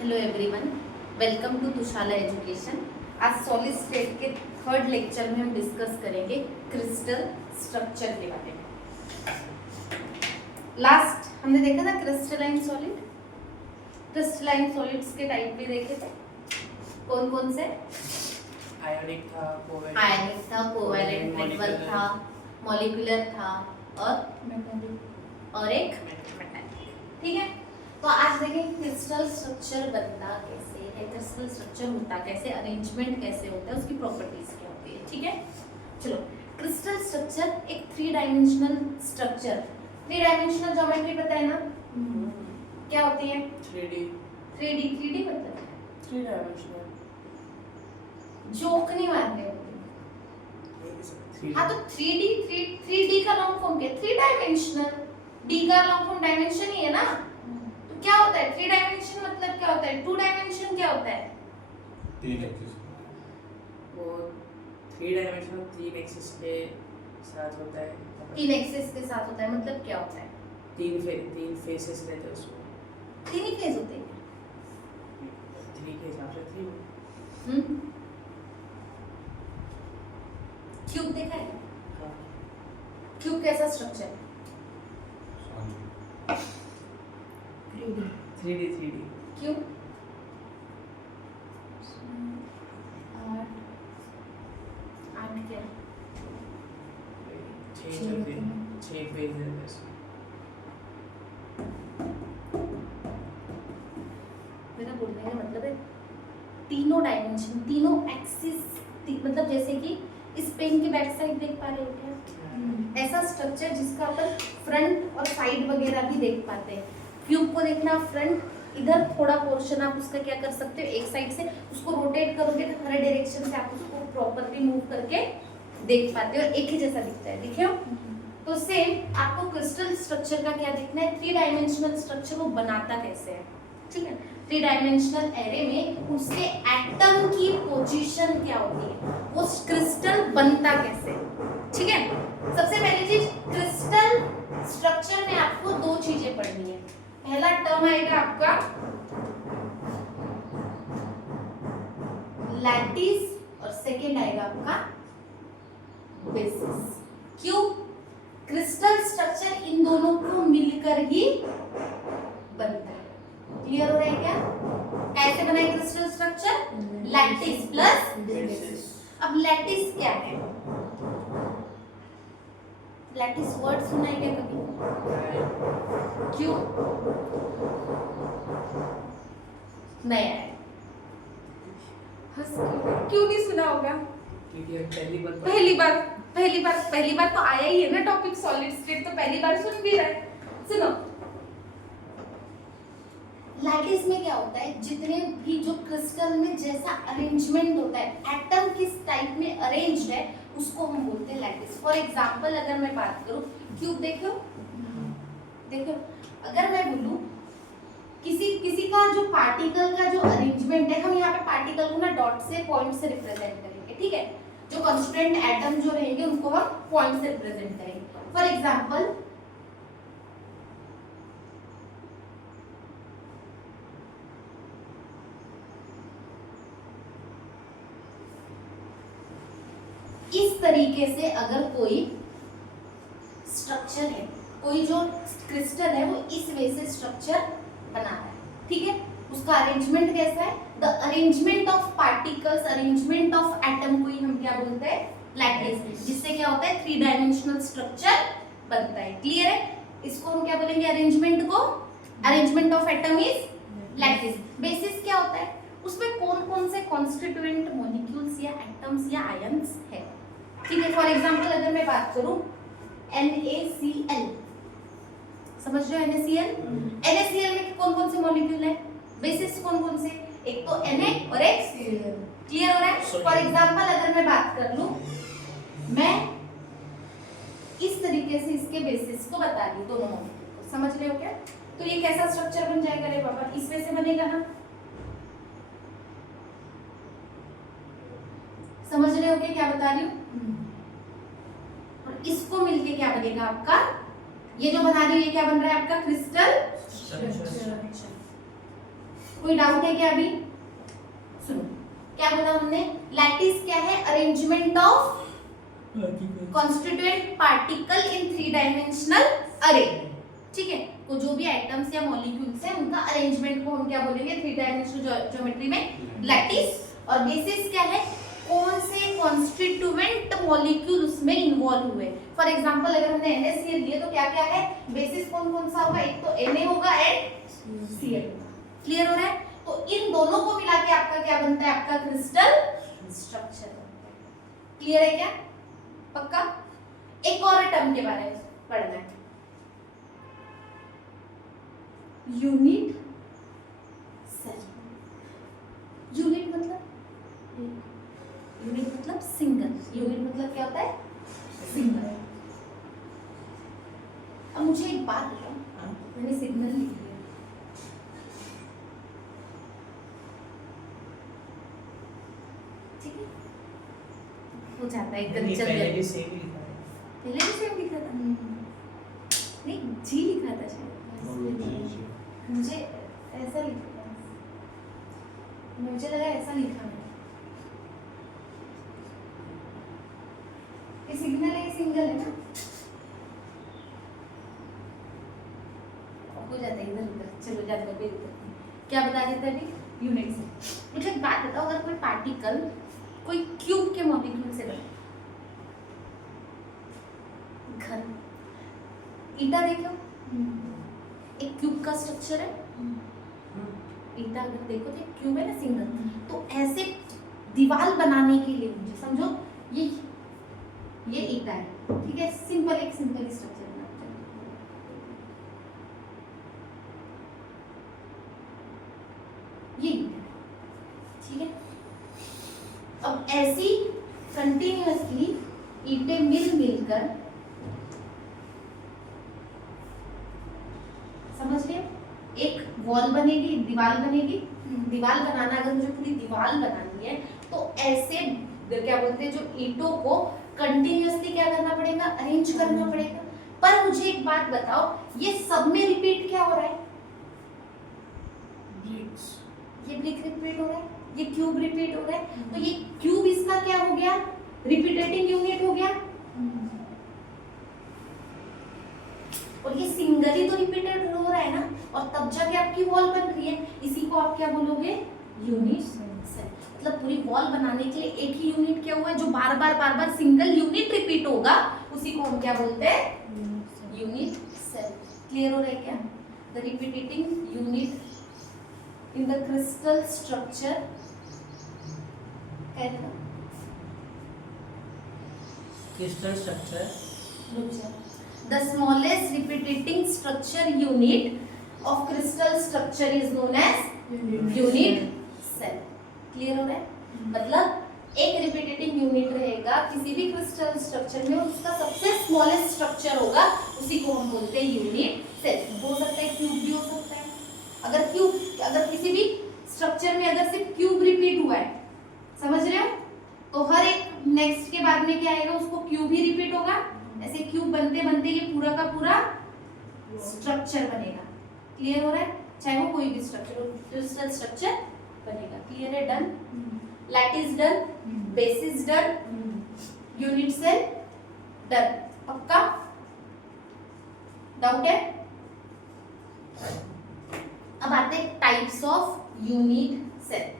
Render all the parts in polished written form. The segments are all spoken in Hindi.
Hello everyone, welcome to Tushala education. आज सॉलिड स्टेट के थर्ड लेक्चर में हम डिस्कस करेंगे क्रिस्टल स्ट्रक्चर के बारे में। लास्ट हमने देखा था क्रिस्टलाइन सॉलिड। क्रिस्टलाइन सॉलिड्स के टाइप भी देखे थे, कौन कौन से? आयोनिक था, कोवैलेंट, नेटवर्क था, मॉलिक्यूलर था और एक मेटालिक। ठीक है, तो आज देखें क्रिस्टल स्ट्रक्चर बनता कैसे है, क्रिस्टल स्ट्रक्चर होता कैसे, अरेंजमेंट कैसे होता है, उसकी प्रॉपर्टीज क्या होती है। ठीक है, चलो। क्रिस्टल स्ट्रक्चर एक 3 डायमेंशनल स्ट्रक्चर, 3 डायमेंशनल ज्योमेट्री पता है ना? क्या होती है? 3D मतलब 3 डायमेंशनल जोक नहीं मारने होते। हाँ, तो 3D का लॉन्ग फॉर्म क्या है? 3 डायमेंशनल। D का लॉन्ग फॉर्म डायमेंशन ही है ना। क्या होता है 3 डायमेंशन मतलब क्या होता है? 2 डायमेंशन क्या होता है? 3 एक्सिस वो 3 डायमेंशनल 3 एक्सिस के साथ होता है। 3 एक्सिस के साथ होता है मतलब क्या होता है? 3 फेसेस रहते हैं उसमें। 3 ही फेस होते हैं। 3 के हिसाब से 3। क्यूब देखा है? हाँ, क्यूब कैसा स्ट्रक्चर है? 3D क्यूब 8 क्या? 6 चलते हैं, 6 फेस रहते हैं उसमें। मेरा बोलने का मतलब है तीनों डायमेंशन, तीनों एक्सिस, मतलब जैसे कि इस पेन के बैक साइड देख पा रहे हो क्या? ऐसा स्ट्रक्चर जिसका अपन फ्रंट और साइड वगैरह भी देख पाते हैं। क्यूब को देखना, फ्रंट इधर थोड़ा पोर्शन आप उसका क्या कर सकते हो, एक साइड से उसको रोटेट करोगे तो हर डायरेक्शन से आप उसको प्रॉपरली मूव करके देख पाते हो, एक ही जैसा दिखता है। देखियो, तो सेम आपको क्रिस्टल स्ट्रक्चर का क्या देखना है, 3 डायमेंशनल स्ट्रक्चर वो बनाता कैसे है। ठीक है, 3 डायमेंशनल एरे में उसके एटम की पोजीशन क्या होती है, वो क्रिस्टल बनता कैसे। ठीक है, सबसे पहली चीज क्रिस्टल स्ट्रक्चर में आपको 2 चीजें पढ़नी है। पहला टर्म आएगा आपका लैटिस और सेकंड आएगा आपका बेसिस। क्यों? क्रिस्टल स्ट्रक्चर इन दोनों को मिलकर ही बनता है। क्लियर हो रहा है क्या? कैसे बना है crystal structure? Lattice plus basis. अब लैटिस क्या है? लैटिस वर्ड सुना है क्या कभी? क्यों नहीं आया? क्यों नहीं सुना होगा? क्योंकि अब पहली बार तो आया ही है ना टॉपिक सॉलिड स्टेट, तो पहली बार सुन भी रहा है। सुनो, लैटिस में क्या होता है, जितने भी जो क्रिस्टल में जैसा अरेंजमेंट होता है, एटम किस टाइप में अरेंज्ड है, उसको हम बोलते हैं लैटिस। फॉर एग्जांपल अगर मैं बात करूं, क्यूब देखो, अगर मैं बोलूं किसी का जो पार्टिकल का जो अरेंजमेंट है, हम यहाँ पे पार्टिकल को ना डॉट से, पॉइंट से रिप्रेजेंट करेंगे। ठीक है, जो कांस्टेंट एटम जो रहेंगे उनको हम पॉइंट से रिप्रेजेंट करेंगे। फॉर एग्जांपल इस तरीके से अगर कोई स्ट्रक्चर है, कोई जो क्रिस्टल है वो इस वे से स्ट्रक्चर बना रहा है। ठीक है, उसका अरेंजमेंट कैसा है? The arrangement of particles, arrangement of atom को ही हम क्या बोलते हैं? लैटिस। जिससे क्या होता है? 3 डायमेंशनल स्ट्रक्चर बनता है। क्लियर है? इसको हम क्या बोलेंगे? अरेंजमेंट को, arrangement of atom is lattice. Basis क्या होता है? उसमें कौन कौन से कॉन्स्टिट्यूएंट मॉलिक्यूल्स या एटम्स या आयंस है। ठीक है, फॉर एग्जांपल अगर मैं बात करूं NaCl, समझ रहे हो NaCl? NaCl में कौन कौन से मॉलिक्यूल है? बेसिस कौन कौन से? एक तो Na और एक Cl। क्लियर हो रहा है? फॉर एग्जांपल अगर मैं बात कर लूं, मैं इस तरीके से इसके बेसिस को बता रही हूं, दोनों मॉलिक्यूल को, समझ रहे हो क्या? तो ये कैसा स्ट्रक्चर बन जाएगा रे बाबा? इसमें से बनेगा ना, समझ रहे हो क्या बता रही हूँ? और इसको मिलके क्या बनेगा आपका? ये जो बना रही हूँ ये क्या बन रहा है आपका? Crystal structure. कोई डाउट है क्या अभी? सुनो, क्या बोला हमने? लैटिस क्या है? Arrangement of constituent particle in three dimensional अरे। ठीक है, तो जो भी एटम्स या मॉलिक्यूल्स है उनका अरेंजमेंट को हम क्या बोलेंगे? थ्री डायमेंशनल ज्योमेट्री में लैटिस। और बेसिस क्या है? कौन से कॉन्स्टिट्यूएंट मॉलिक्यूल उसमें इन्वॉल्व हुए। फॉर एग्जांपल अगर हमने NaCl लिए तो क्या क्या है? बेसिस कौन कौन सा होगा? एक तो Na होगा एंड Cl होगा। क्लियर हो रहा है? तो इन दोनों को मिला के आपका क्या बनता है? आपका क्रिस्टल स्ट्रक्चर बनता है। क्लियर है क्या? पक्का? एक और टर्म के बारे में पढ़ना है, यूनिट सेल। यूनिट मतलब सिंगल। यूनिट मतलब क्या होता है? सिंगल। अब मुझे एक बात बताओ, मैंने सिग्नल लिख दिया, ठीक है, हो जाता है एकदम चल पहले जाता भी है। सेम ही लिखा है। पहले भी सेम लिखा था? नहीं, जी लिखा था शायद। मुझे ऐसा लिखा था, मुझे लगा ऐसा लिखा है। ये सिग्नल है, ये सिंगल है ना? हो जाता है इधर उधर, चलो जाते हैं, कोई दिक्कत नहीं। क्या बता रहे थे अभी? यूनिट से। मुझे एक बात बताओ, अगर कोई पार्टिकल कोई क्यूब के मॉलिक्यूल से बना, घन, ईटा देखो, एक क्यूब का स्ट्रक्चर है। ईटा अगर देखो तो क्यूब है ना, सिंगल। तो ऐसे दीवार बनाने के लिए मुझे समझो, ये ईटा है, ठीक है, सिंपल, एक सिंपल स्ट्रक्चर बनाते हैं। ये ईटा है, ठीक है। अब ऐसी कंटिन्यूअसली ईंटें मिलकर, समझ रहे हो, एक वॉल बनेगी, दीवार बनेगी। दीवार बनाना, अगर मुझे पूरी दीवार बनानी है तो ऐसे क्या बोलते हैं, जो ईंटों को कंटिन्यूअसली क्या करना पड़ेगा? अरेंज करना पड़ेगा। पर मुझे एक बात बताओ, ये सब में रिपीट क्या हो रहा है? ये ब्रिक रिपीट हो रहा है, ये क्यूब रिपीट हो रहा है। तो ये क्यूब इसका क्या हो गया? रिपीटेटिंग यूनिट हो गया। और ये सिंगली तो रिपीटेड हो रहा है ना, और तब जाके आपकी वॉल बन रही है। इसी को आप क्या बोलोगे? Unit cell. मतलब पूरी वॉल बनाने के लिए एक ही यूनिट क्या हुआ है, जो बार बार सिंगल यूनिट रिपीट होगा, उसी को हम क्या बोलते हैं? Unit cell. क्लियर हो रहा है क्या? The repeating unit in the crystal structure, crystal structure, the smallest repeating structure unit of crystal structure is known as unit cell. Clear हो रहा है? मतलब एक रिपीटेटिंग यूनिट रहेगा किसी भी क्रिस्टल स्ट्रक्चर में, उसका सबसे स्मॉलेस्ट स्ट्रक्चर होगा, उसी को हम बोलते हैं यूनिट सेल। हो सकता है क्यूब भी हो सकता है। अगर किसी भी स्ट्रक्चर में अगर सिर्फ क्यूब रिपीट हुआ है, समझ रहे हो, तो हर एक नेक्स्ट के बाद में क्या आएगा? उसको क्यूब ही रिपीट होगा। ऐसे क्यूब बनते बनते ये पूरा का पूरा स्ट्रक्चर बनेगा। क्लियर हो रहा है? चाहे वो कोई भी स्ट्रक्चर हो, क्रिस्टल स्ट्रक्चर बनेगा। क्लियर है? Done. Lattice done, basis done, unit cell done. पक्का? डाउट है? अब आते हैं types of unit cell.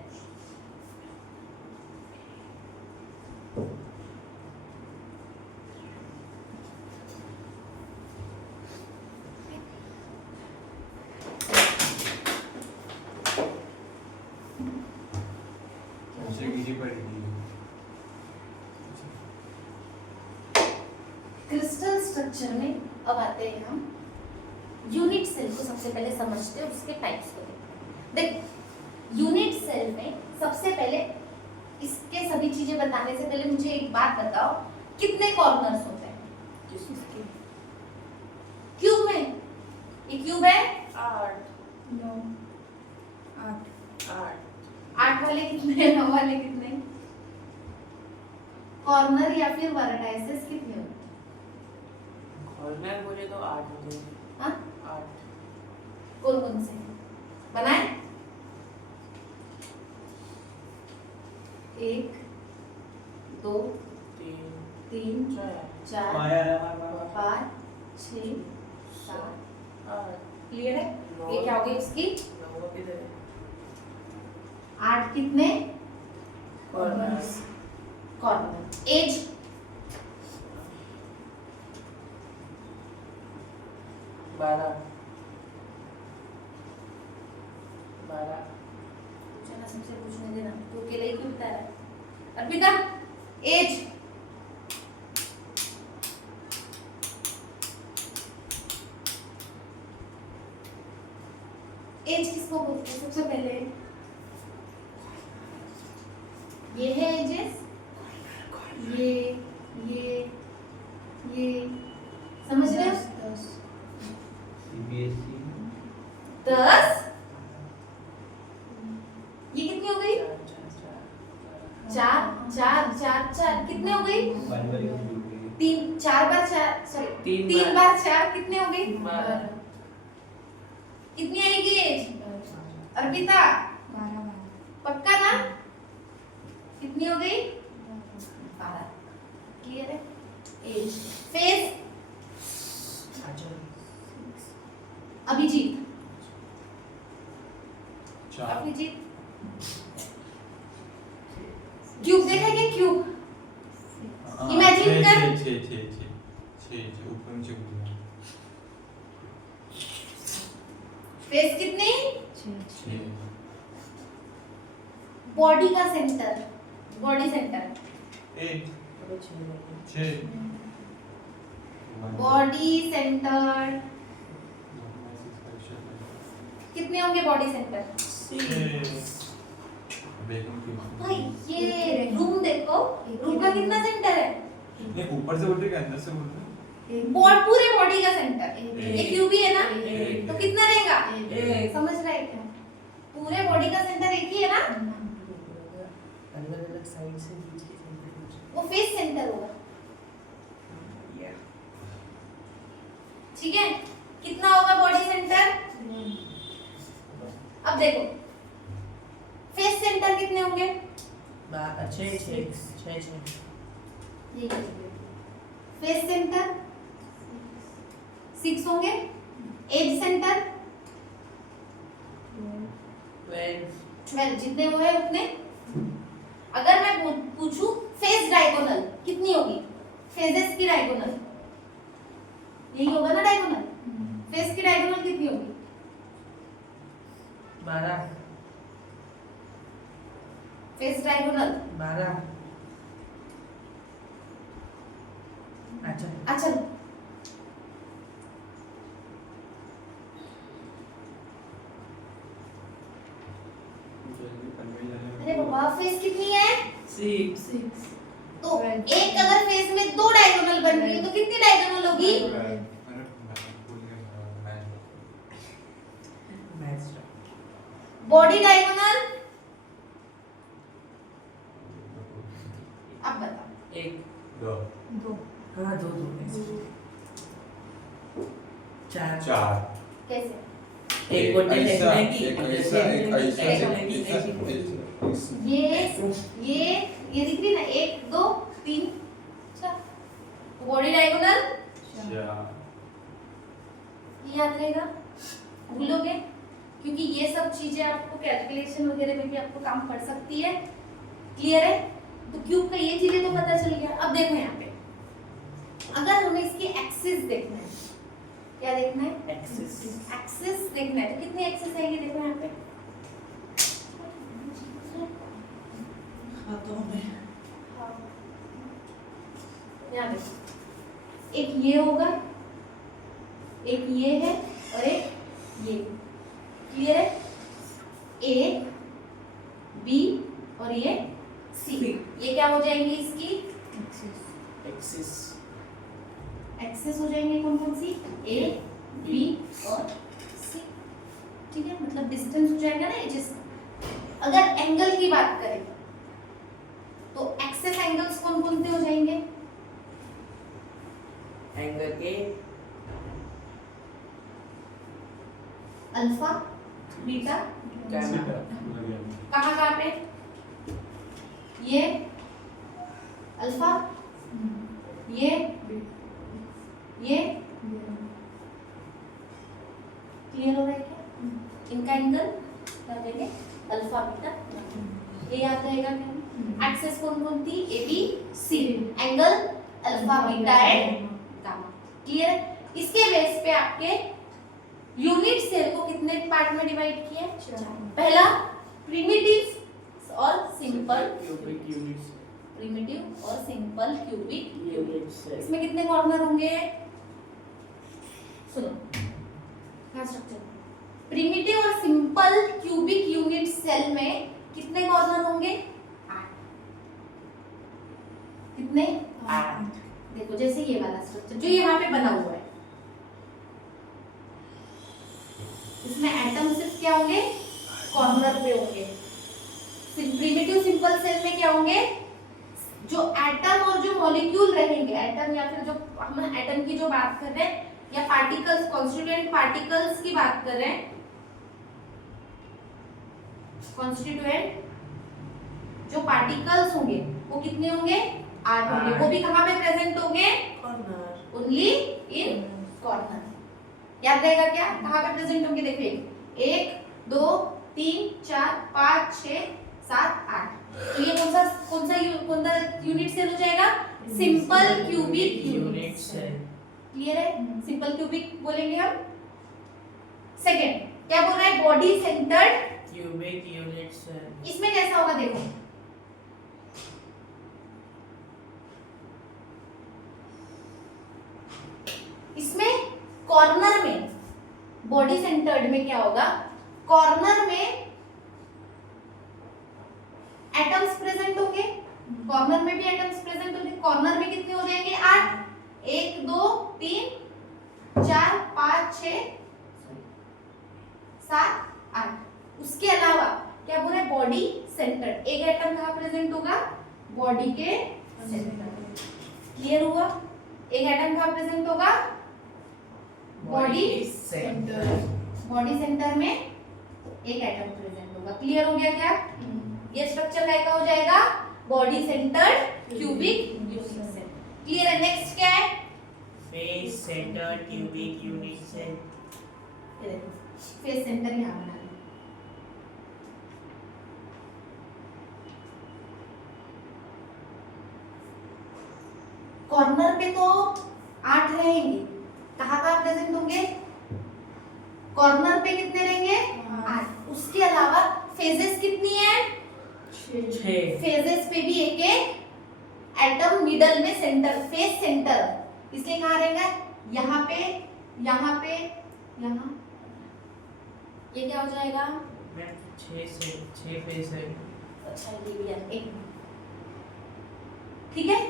Crystal structure में अब आते हैं हम यूनिट सेल को सबसे पहले समझते हैं, उसके टाइप्स को देखते हैं। देख, यूनिट सेल में सबसे पहले, इसके सभी चीजें बताने से पहले मुझे एक बात बताओ, कितने कॉर्नर्स होते हैं क्यूब में? ये क्यूब है 8 9 8 8 8 वाले कितने, 9 वाले कितने? कॉर्नर या फिर वर्टाइसेस कितने होते हैं? कॉर्नर बोले तो 8 होते हैं। हाँ, 8 कौन कौन से बनाए? 1 2 तीन 3 चार 4 5 6 7 आठ क्लियर है? नौ। ये क्या हो गई इसकी? नौ किधर है? 8 कितने कॉर्नर्स। कॉर्नर। एज 12 12 पूछना सबसे पूछने देना, तो अकेले ही क्यों बता रहा है? अर्पिता एज एज किसको बोलते हैं सबसे पहले? ये है एजेस, ये समझ रहे हो? 10 ये कितनी हो गई? चार कितने हो गई? 3 4 बार 4 सॉरी 3 बार 4 कितने हो गई? 12 कितनी आएगी एज? अर्पिता पक्का ना? कितनी हो गई? 12। क्लियर है? Edge. Face Abhijit, Abhijit cube देखा है क्या? क्यूब इमेजिन कर। ऊपर नीचे घूमना। फेस कितनी? 6 बॉडी का centre, body centre 6 body centre कितने होंगे बॉडी सेंटर? भाई ये रूम देखो, रूम का कितना सेंटर है? नहीं ऊपर से बोलते क्या अंदर से बोलते? पूरे बॉडी का सेंटर ये क्यूब ही है ना, एक। तो कितना रहेगा? एक। समझ रहे हैं क्या? पूरे बॉडी का सेंटर एक ही है ना, अलग अलग साइड से बीच के सेंटर वो फेस सेंटर होगा। ठीक है, कितना होगा बॉडी सेंटर? अब देखो फेस सेंटर कितने होंगे? 6 ये फेस सेंटर 6 होंगे। एज सेंटर 12 जितने वो है उतने। अगर मैं पूछूं फेस डायगोनल कितनी होगी? फेसेस की डायगोनल यही होगा ना, डायगोनल। फेस की डायगोनल कितनी होगी? 12 फेस डायगोनल 12 अच्छा अरे बाबा फेस कितनी है? 6 तो एक अगर फेस में 2 डायगोनल बन रही है तो कितनी डायगोनल होगी? बॉडी डायगोनल अब बताओ। 1 2 हाँ 2 4 कैसे? एक गोटे ऐसा, लेगी, एक ऐसा, एक ऐसा, ऐसा, ऐसा। ये दिख रही ना, 1 2 3 4 बॉडी डायगोनल ये याद रहेगा, भूलोगे क्योंकि ये सब चीजें आपको कैलकुलेशन वगैरह में भी आपको काम पड़ सकती है। क्लियर है? तो क्यूब का ये चीजें तो पता चल गया। अब देखो यहाँ पे अगर हमें इसकी एक्सिस देखना है, क्या देखना है? एक्सिस देखना है, तो कितनी एक्सिस आएगी? देखो यहाँ पे यहाँ देखो, एक ये होगा, एक ये है और एक ये। क्लियर है? ए बी और ये सी, ये क्या हो जाएंगी इसकी? एक्सिस हो जाएंगे। कौन कौन सी? ए बी और सी। ठीक है, मतलब डिस्टेंस हो जाएगा ना एजेस। अगर एंगल की बात करें तो एक्सिस एंगल्स कौन कौन से हो जाएंगे? एंगल के अल्फा बीटा गामा कहाँ पे? ये अल्फा, ये क्लियर हो रहा है क्या? इनका एंगल क्या देंगे? Alpha beta. ये याद रहेगा क्या? एक्सेस कौन कौन थी? A B C, angle alpha beta and gamma. Clear? इसके बेस पे आपके यूनिट सेल को कितने पार्ट में डिवाइड किया? पहला प्रिमिटिव और सिंपल, क्यूबिक यूनिट्स, प्रिमिटिव और सिंपल क्यूबिक यूनिट्स है। इसमें कितने कॉर्नर होंगे? सुनो क्या स्ट्रक्चर, प्रिमिटिव और सिंपल क्यूबिक यूनिट सेल में कितने कॉर्नर होंगे? 8। कितने? 8। देखो जैसे ये वाला स्ट्रक्चर जो यहाँ पे बना हुआ है, इसमें एटम सिर्फ क्या होंगे? कॉर्नर पे होंगे। प्रिमिटिव सिंपल सेल में क्या होंगे? जो एटम और जो मॉलिक्यूल रहेंगे, एटम या फिर जो हम एटम की जो बात कर रहे हैं या पार्टिकल्स, कॉन्स्टिट्यूएंट पार्टिकल्स की बात कर रहे हैं, कॉन्स्टिट्यूएंट जो पार्टिकल्स होंगे वो कितने होंगे? 8 होंगे। वो भी कहाँ पे प्रेजेंट होंगे? Corner, only in corner. याद रहेगा क्या? कहाँ पे प्रेजेंट होंगे? देखिए 1 2 3 4 5 6 7 8। तो ये कौन सा यूनिट सेल हो जाएगा? Simple cubic unit units cell. है। क्लियर है? सिंपल क्यूबिक बोलेंगे हम। सेकंड क्या बोल रहा है? बॉडी सेंटर्ड क्यूबिक यूनिट्स है। इसमें कैसा होगा देखो, इसमें कॉर्नर में, बॉडी सेंटर्ड में क्या होगा? कॉर्नर में एटम्स प्रेजेंट होंगे, कॉर्नर में भी एटम्स प्रेजेंट होंगे। कॉर्नर में कितने हो जाएंगे? 8। 1 2 3 4 5 6 7 8। उसके अलावा क्या बोल रहे? बॉडी सेंटर्ड, एक एटम कहाँ प्रेजेंट होगा? बॉडी के सेंटर। क्लियर हुआ? एक एटम कहाँ प्रेजेंट होगा? Body centre. बॉडी सेंटर में एक एटम प्रेजेंट होगा। क्लियर हो गया क्या? ये स्ट्रक्चर क्या हो जाएगा? Body centred cubic unit cell. Clear है? नेक्स्ट क्या है? Face centred cubic unit cell. Face centre यहाँ बना लें। कॉर्नर पे तो 8 रहेंगे, कहाँ प्रेजेंट होंगे? कॉर्नर पे कितने रहेंगे? 8। उसके अलावा फेजेस कितनी है? 6। फेजेस पे भी एक एक एटम मिडल में सेंटर, फेस सेंटर, इसलिए कहाँ रहेगा? यहाँ पे, यहाँ पे, यहाँ। ये क्या हो जाएगा? 6 फेस है। अच्छा ये भी है एक, ठीक है?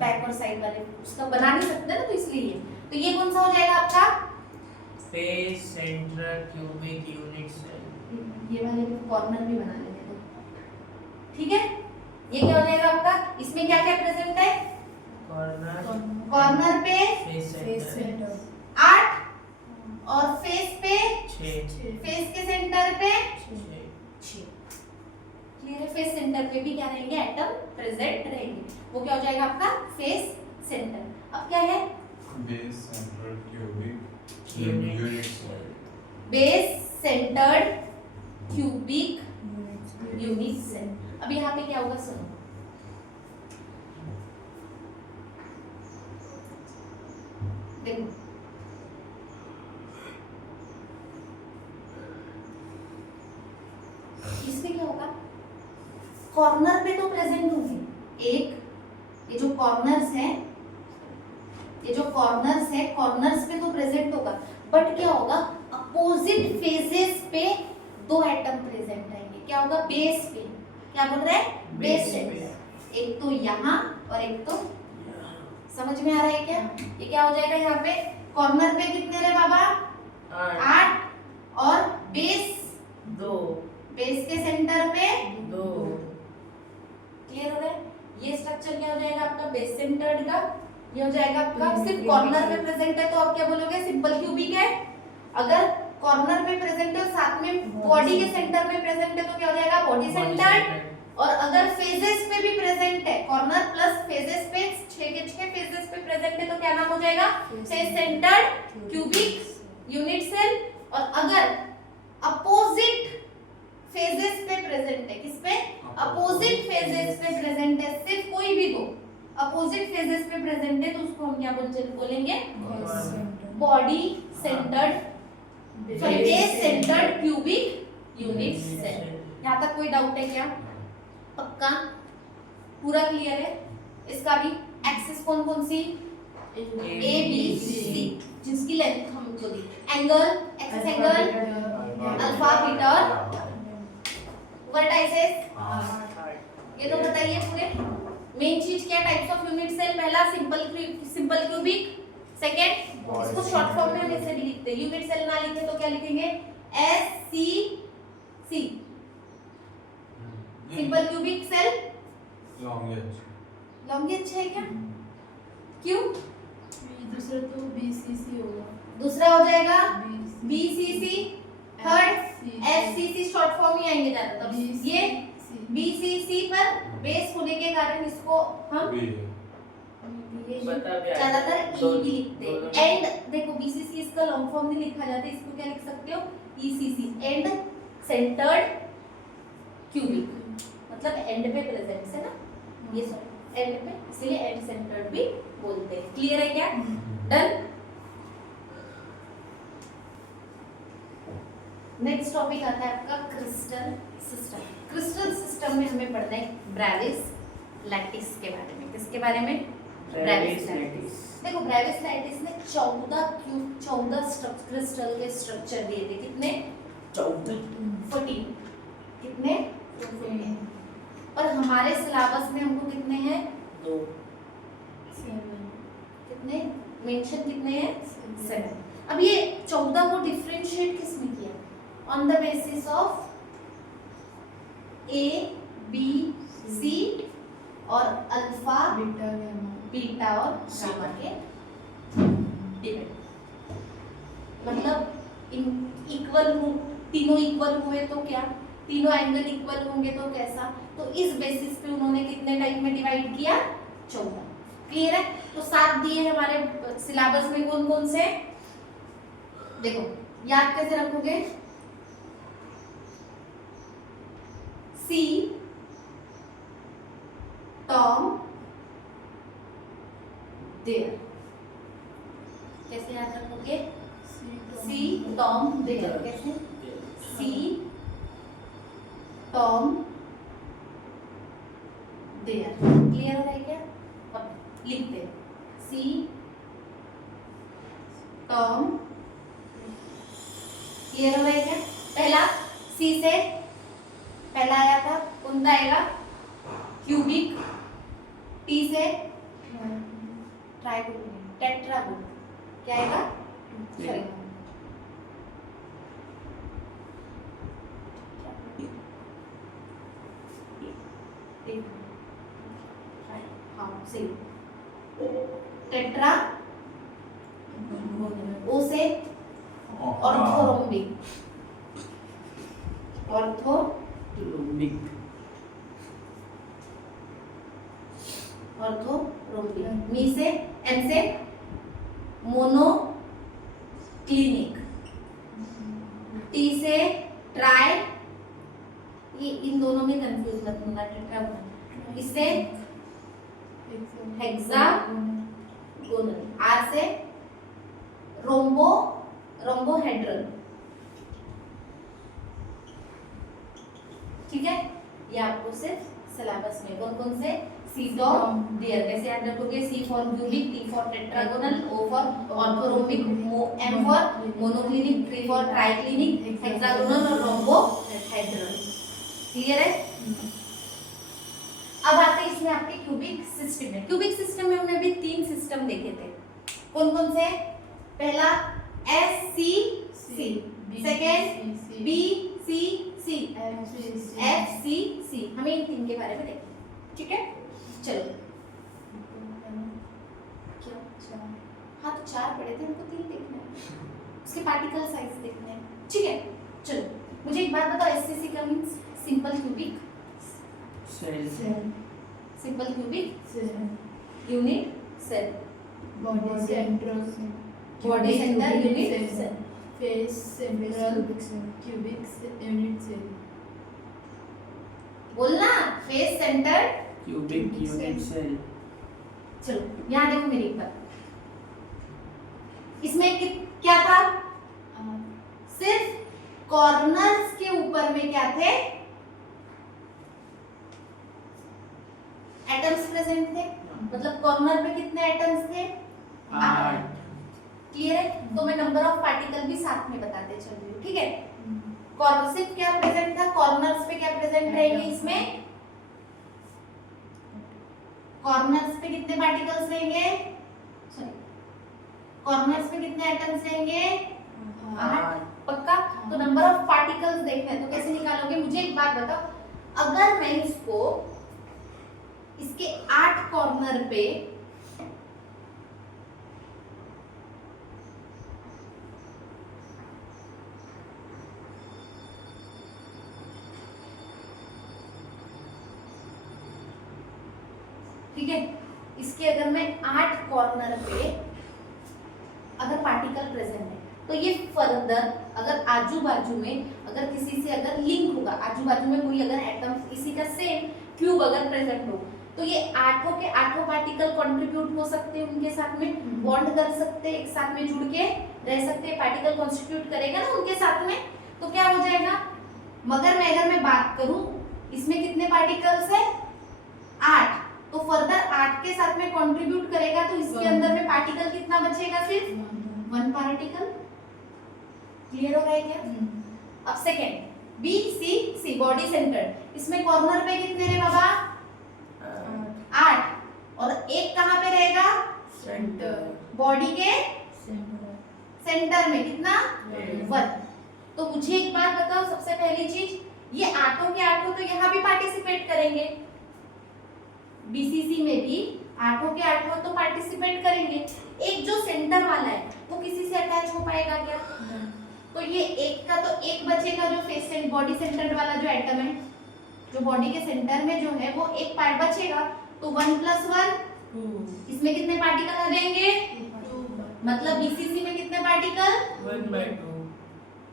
बैक और साइड वाले उसका बना नहीं सकते ना, तो इसलिए तो ये कौन सा हो जाएगा आपका? Face centre cubic unit cell. ये वाले को कॉर्नर भी बना लेंगे तो, ठीक है? ये क्या हो जाएगा आपका? इसमें क्या क्या प्रेजेंट है? कॉर्नर पे फेस सेंटर 8 और फेस पे 6। फेस के सेंटर पे 6। क्लियर है? फेस सेंटर पे भी क्या रहेंगे? एटम प्रेजेंट रहेंगे। वो क्या हो जाएगा आपका? Face centre. अब क्या है? Base central cubic unit unit cell. Base centred cubic unit cell. अब यहाँ पे क्या होगा? सुनो, देखो इसमें क्या होगा? कॉर्नर पे तो प्रेजेंट होंगे एक, ये जो कॉर्नर्स हैं, ये जो कॉर्नर्स है, कॉर्नर्स पे तो प्रेजेंट होगा, बट क्या होगा? अपोजिट फेजेस पे 2 एटम प्रेजेंट रहेंगे। क्या होगा? बेस पे। क्या बोल रहे हैं? Base centre. एक तो यहाँ और एक तो, समझ में आ रहा है क्या? ये क्या हो जाएगा? यहाँ पे कॉर्नर पे कितने रहे बाबा? 8 और बेस 2। बेस के सेंटर पे 2। क्लियर हो रहा है? ये स्ट्रक्चर क्या हो जाएगा आपका? बेस सेंटर्ड का। ये हो जाएगा आपका, सिर्फ कॉर्नर में प्रेजेंट है तो आप क्या बोलोगे? सिंपल क्यूबिक है। अगर कॉर्नर में प्रेजेंट है और साथ में बॉडी के सेंटर में प्रेजेंट है तो क्या हो जाएगा? बॉडी सेंटर्ड और अगर फेजेस पे भी प्रेजेंट है, कॉर्नर प्लस फेजेस पे 6 के 6 फेजेस पे प्रेजेंट है तो क्या नाम हो जाएगा? Face centred cubic unit cell. और अगर अपोजिट फेजेस पे प्रेजेंट है, किस पे? अपोजिट फेजेस पे प्रेजेंट है, सिर्फ कोई भी दो अपोजिट फेजेस पे प्रेजेंट है तो उसको हम क्या बोलेंगे? Body centred sorry base centred cubic unit cell. यहाँ तक कोई डाउट है क्या? पक्का पूरा क्लियर है? इसका भी एक्सिस कौन कौन सी? ए बी सी, जिसकी लेंथ हमको दी, angle axis angle alpha beta और वर्टाइसेस, ये तो बताइए पूरे। मेन चीज क्या? Types of unit cell. पहला सिंपल क्यूबिक, सेकंड इसको शॉर्ट फॉर्म में हम ऐसे भी लिखते हैं, यूनिट सेल ना लिखे तो क्या लिखेंगे? S C C, simple cubic cell. Long H है क्या? क्यों? दूसरा तो बीसीसी होगा, दूसरा हो जाएगा BCC, third FCC, short form ही आएंगे ज्यादातर। ये बीसीसी पर बेस होने के कारण इसको हम ज्यादातर ई भी लिखते हैं। एंड देखो बीसीसी इसका लॉन्ग फॉर्म नहीं लिखा जाता, इसको क्या लिख सकते हो? ईसीसी, एंड सेंटर्ड क्यूबिक, मतलब एंड पे प्रेजेंट है ना, ये सॉरी एंड पे, इसलिए एंड सेंटर्ड भी बोलते हैं। क्लियर है क्या? डन। नेक्स्ट टॉपिक आता है आपका क्रिस्टल सिस्टम। क्रिस्टल सिस्टम में हमें पढ़ना है ब्रेविस लैटिस के बारे में। किसके बारे में? Brevis lattice. देखो ब्रेविस लैटिस ने 14 क्रिस्टल के स्ट्रक्चर दिए थे। कितने? 14। कितने? 14। और हमारे सिलेबस में हमको कितने हैं? 2। कितने मेंशन कितने हैं? 7। अब ये 14 को डिफरेंशिएट किसमें किया? On the basis of A B C और अल्फा बीटा और गामा के डिपेंड, मतलब इक्वल तीनों इक्वल हुए तो क्या? तीनों एंगल इक्वल होंगे तो कैसा? तो इस बेसिस पे उन्होंने कितने टाइप में डिवाइड किया? 14। क्लियर है? तो 7 दिए हमारे सिलेबस में, कौन कौन से? देखो याद कैसे रखोगे? सी टॉम देयर, कैसे याद रखोगे? सी टॉम देयर, कैसे? सी टॉम देयर। क्लियर हो रहा है क्या? अब लिखते हैं सी टॉम। क्लियर हो रहा है क्या? पहला सी से पहला आया था, कौन सा आएगा? क्यूबिक। टी से ट्राइगोन, टेट्रागोन, क्या आएगा? Sorry tetra. ओ से ऑर्थोरोम्बिक, ऑर्थोरोम्बिक। मी से एम से मोनोक्लिनिक। टी से ट्राई, ये इन दोनों में कंफ्यूज मत होना, टेट्रागोनल। इससे हेक्सागोनल। आर से रोम्बोहेड्रल। ठीक है? ये आपको सिर्फ सिलेबस में कौन कौन से? सी टॉम देयर, कैसे याद रखोगे? C for cubic, T for tetragonal, O for orthorhombic, M for monoclinic, T for triclinic, hexagonal और रोम्बोहेड्रल। क्लियर है? अब आते हैं इसमें आपके क्यूबिक सिस्टम में। क्यूबिक सिस्टम में हमने अभी 3 सिस्टम देखे थे, कौन कौन से? पहला एस सी सी, सेकेंड बी सी सी, एफ सी सी। हमें इन 3 के बारे में देखें। ठीक है, चलो। क्या? हाँ तो 4 पढ़े थे, हमको 3 देखना है, उसके पार्टिकल साइज देखने हैं। ठीक है, चलो। मुझे एक बात बताओ, एससीसी का means simple cubic cell simple cubic cell unit cell, body central body centre unit cell, face central cubic unit cell बोलना face centre. Cubic unit cell. चलो यहाँ देखो मेरी एक बात, इसमें क्या था, सिर्फ कॉर्नर्स के ऊपर में क्या थे, एटम्स प्रेजेंट थे, मतलब कॉर्नर पे कितने एटम्स थे, 8। क्लियर है। तो मैं नंबर ऑफ पार्टिकल भी साथ में बताते चल रही हूँ, ठीक है। कॉर्नर सिर्फ क्या प्रेजेंट था, कॉर्नर्स पे क्या प्रेजेंट रहेंगे, इसमें कॉर्नर्स पे कितने पार्टिकल्स रहेंगे, सॉरी कॉर्नर्स पे कितने एटम्स रहेंगे, 8 पक्का। तो नंबर ऑफ पार्टिकल्स देखना है तो कैसे निकालोगे, मुझे एक बात बताओ, अगर मैं इसको इसके 8 कॉर्नर पे ठीक है, इसके अगर मैं 8 कॉर्नर पे अगर पार्टिकल प्रेजेंट है तो ये फर्दर अगर आजू बाजू में अगर किसी से अगर लिंक होगा, आजू बाजू में कोई अगर एटम इसी का सेम क्यूब अगर प्रेजेंट हो तो ये 8 के 8 पार्टिकल कंट्रीब्यूट हो सकते हैं, उनके साथ में बॉन्ड कर सकते हैं, एक साथ में जुड़ के रह सकते हैं, पार्टिकल कॉन्स्टिट्यूट करेगा ना उनके साथ में, तो क्या हो जाएगा। मगर मैं अगर मैं बात करूं इसमें कितने पार्टिकल्स है, 8, तो फर्दर 8 के साथ में कंट्रीब्यूट करेगा तो इसके अंदर में पार्टिकल कितना बचेगा, सिर्फ 1 पार्टिकल। क्लियर हो रहा है क्या। अब सेकेंड बी सी सी बॉडी सेंटर, इसमें कॉर्नर पे कितने हैं बाबा, 8, और एक कहाँ पे रहेगा, सेंटर बॉडी के सेंटर में कितना, 1। तो मुझे एक बात बताओ, सबसे पहली चीज ये 8 के 8 तो यहाँ भी पार्टिसिपेट करेंगे, बीसीसी में भी 8 के 8 तो पार्टिसिपेट करेंगे, एक जो सेंटर वाला है वो किसी से अटैच हो पाएगा क्या, तो ये एक का तो एक बचेगा, जो फेस एंड बॉडी सेंटर वाला जो एटम है, जो बॉडी के सेंटर में जो है वो एक पार्ट बचेगा, तो 1 + 1 इसमें कितने पार्टिकल आ जाएंगे, मतलब बीसीसी में कितने पार्टिकल, 1/2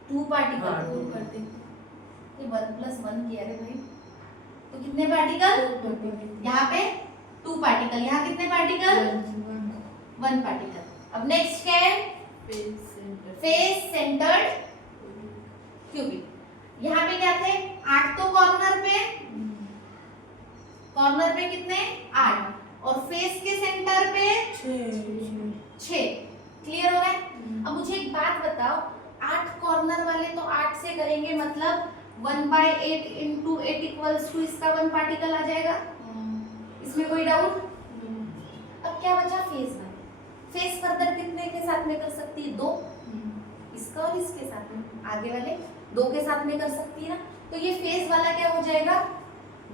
2 पार्टिकल। हाँ, 2 ये 1 + 1 किया रे भाई, तो कितने पार्टिकल, यहाँ पे 2 पार्टिकल, यहाँ कितने पार्टिकल, 1 पार्टिकल। अब नेक्स्ट क्या है, फेस सेंटर्ड क्यूबिक, यहाँ पे क्या थे, 8 तो कॉर्नर पे, कॉर्नर पे कितने, 8, और फेस के सेंटर पे 6। क्लियर हो रहा है। अब मुझे एक बात बताओ, 8 कॉर्नर वाले तो 8 से करेंगे, मतलब 1/8 × 8 = इसका 1 पार्टिकल आ जाएगा, इसमें कोई डाउट। अब क्या बचा, फेस वाले, फेस फर्दर कितने के साथ में कर सकती है, 2, इसका और इसके साथ में, आगे वाले 2 के साथ में कर सकती है ना, तो ये फेस वाला क्या हो जाएगा,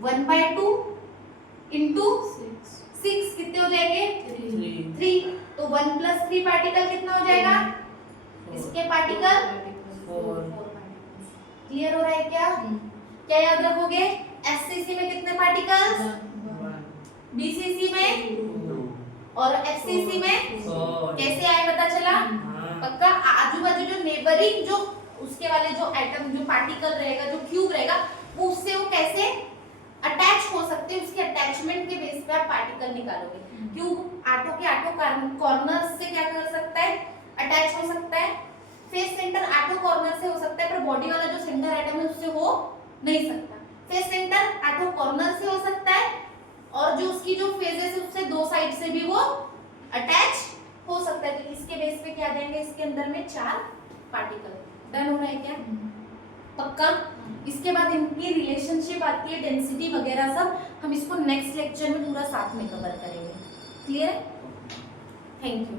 1/2 × 6 कितने हो जाएंगे, 3, तो 1 + 3 पार्टिकल कितना हो जाएगा, इसके पार्टिकल 4। क्लियर हो रहा है क्या, क्या याद रखोगे, एफसीसी में कितने पार्टिकल्स, 1 बीसीसी में 2 और एफसीसी में, कैसे आए पता चला, पक्का। आजू बाजू जो नेबरिंग जो उसके वाले जो एटम जो पार्टिकल रहेगा, जो क्यूब रहेगा, वो उससे वो कैसे अटैच हो सकते हैं, उसके अटैचमेंट के बेस पे आप पार्टिकल निकालोगे। क्यूब 8 के 8 कॉर्नर से क्या कर सकता है, अटैच हो सकता है, फेस सेंटर 8 कॉर्नर से हो सकता है, पर बॉडी वाला जो सेंटर एटम है उससे हो नहीं सकता। फेस सेंटर 8 कॉर्नर से हो सकता है, और जो उसकी जो फेजेस है उससे 2 साइड से भी वो अटैच हो सकता है। तो इसके बेस पे क्या देंगे, इसके अंदर में 4 पार्टिकल। डन हो रहा है क्या, पक्का। इसके बाद इनकी रिलेशनशिप आती है, डेंसिटी वगैरह सब, हम इसको नेक्स्ट लेक्चर में पूरा साथ में कवर करेंगे। क्लियर है, थैंक यू।